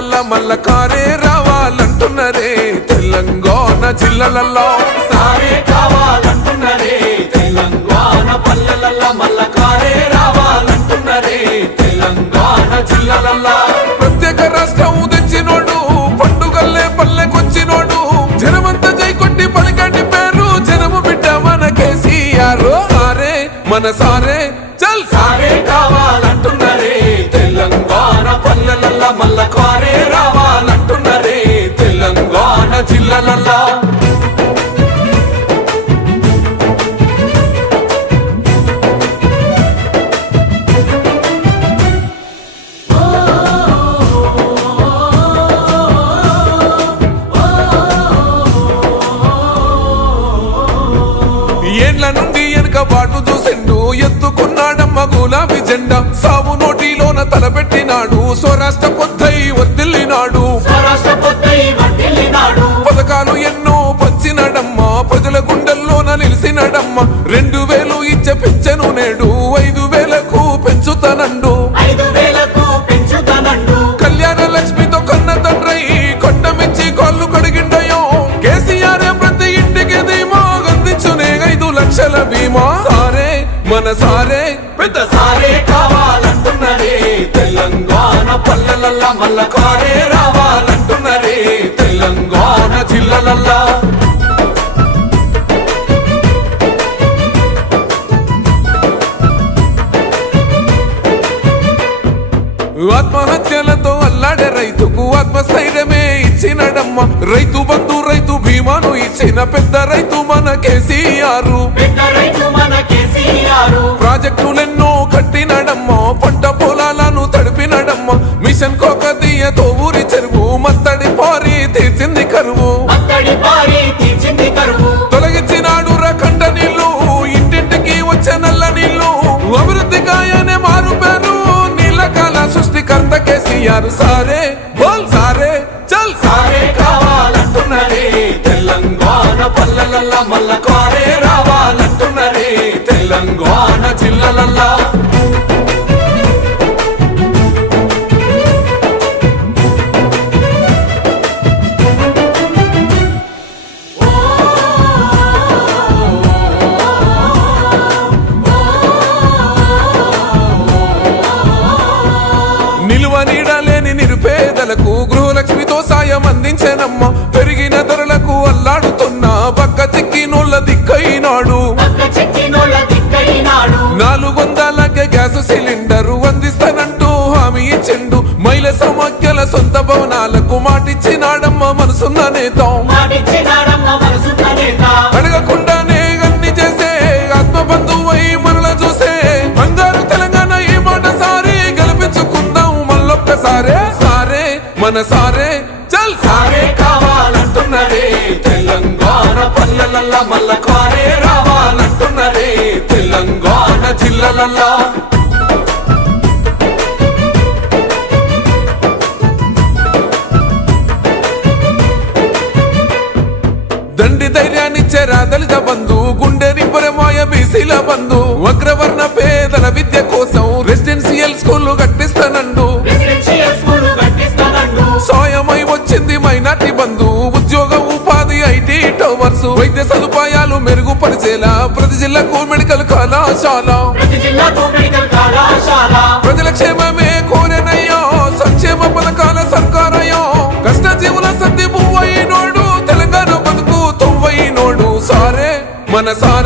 పల్లెలల్లా మల్ల కారే రావాలంటున్నరే తెలంగాణ జిల్లాలల్లో సారే కావాలంటున్నరే తెలంగాణ పల్లెలల్లా మల్ల కారే రావాలంటున్నరే తెలంగాణ జిల్లాలల్లా ప్రత్యేక రాష్ట్రం తెచ్చినోడు పండుగల్లే పల్లెకొచ్చినోడు జనమంతా జై కొట్టి పలికండి పేరు జనము బిడ్డ మన కేసీఆర్ సారే మన సారే చల్ సారే కావాలంటున్నరే తెలంగాణ పల్లెలల్లా మల్ల కారే రావాలంటున్నరే తెలంగాణ జిల్లాలల్లా ఏండ్ల నుండి వెనక బాటు చూసిండు ఎత్తుకున్నాడమ్మ గులాబీ జెండా సావు నోటిలోన తలపెట్టినాడు స్వరాష్ట్ర పొద్దై వర్దిల్లినాడు పథకాలు ఎన్నో పంచినాడమ్మ ప్రజల గుండెల్లోన నిలిసినాడమ్మ 2000 ఇచ్చే పెంచెను నేడు 5000కు పెంచుతానండు కళ్యాణ లక్ష్మితో కన్న తండ్రై కొట్టమిచ్చి కాళ్ళు కడిగిండయో కేసీఆర్ ప్రతి ఇంటికి ధీమా అందించునే 5 లక్షల బీమా సారే మన సారే పెద్ద సారే కావాలంటున్నరే తెలంగాణ పల్లెలల్లా మల్ల కారే రావాలంటున్నరే తెలంగాణ జిల్లాలల్లా ఆత్మహత్యలతో అల్లాడే రైతుకు ఆత్మస్థైర్యమే ఇచ్చినడమ్మ రైతు బంధు రైతు బీమాను ఇచ్చిన పెద్ద రైతు మన కేసీఆర్ ప్రాజెక్టులెన్నో కట్టినడమ్మ పంట పొలాలను తడిపినడమ్మ మిషన్ కోకదీయతో ఊరి చెరువు మత్తడి పారి తీర్చింది కరువు తొలగించినాడు రకండ నీళ్లు ఇంటింటికి వచ్చే నల్ల నీళ్లు అభివృద్ధి గాయనే మారు పేరు నీలకాల సృష్టికర్త కేసీఆర్ సారే బోల్ సారే చల్ సారే కావాలంటున్నరే తెలంగాణ పల్లెలల్లా మల్ల కారే రావాలంటున్నరే తెలంగాణ జిల్లాలల్లా నిలువ నీడలేని నిరుపేదలకు గృహలక్ష్మితో సాయం అందించేనమ్మ పెరిగిన ధరలకు అల్లాడుతున్న పక్క చిక్కినోళ్ళ దిక్కైనాడు 400కే గ్యాస్ సిలిండరు అందిస్తానంటూ హామీ ఇచ్చిండు మహిళ సమాఖ్యల సొంత భవనాలకు మాటిచ్చినాడమ్మ మనసున్న నేత అడగకుండానే అన్ని చేసే ఆత్మబంధువై మనల చూసే బంగారు తెలంగాణ ఈ మాట సారి గెలిపించుకుందాం మళ్ళొక్కసారే సారే మన సారే చల్ సారే కావాలంటున్నరే తెలంగాణ పల్లెలల్లా మల్ల కారే రావాలంటున్నరే తెలంగాణ జిల్లాలల్లా దండి ధైర్యాన్నిచ్చే దళిత బంధు గుండె నింపరమాయ బీసీల బంధు అగ్రవర్ణ పేదల విద్య కోసం రెసిడెన్షియల్ స్కూళ్లు కట్టిస్తానండు సాయమై వచ్చింది మైనార్టీ బంధు ఉద్యోగ ఉపాధి ఐటీ టవర్స్ వైద్య సదుపాయాలు మెరుగుపరిచేలా ప్రతి జిల్లాకు మెడికల్ కళాశాల ప్రజల క్షేమమే కోరేనయ్యో సంక్షేమ పథకాల సర్కారయ్యో కష్టజీవుల సర్ది పువ్వైనోడు తెలంగాణ బతుకు తొవ్వైనోడు సారే మన సారే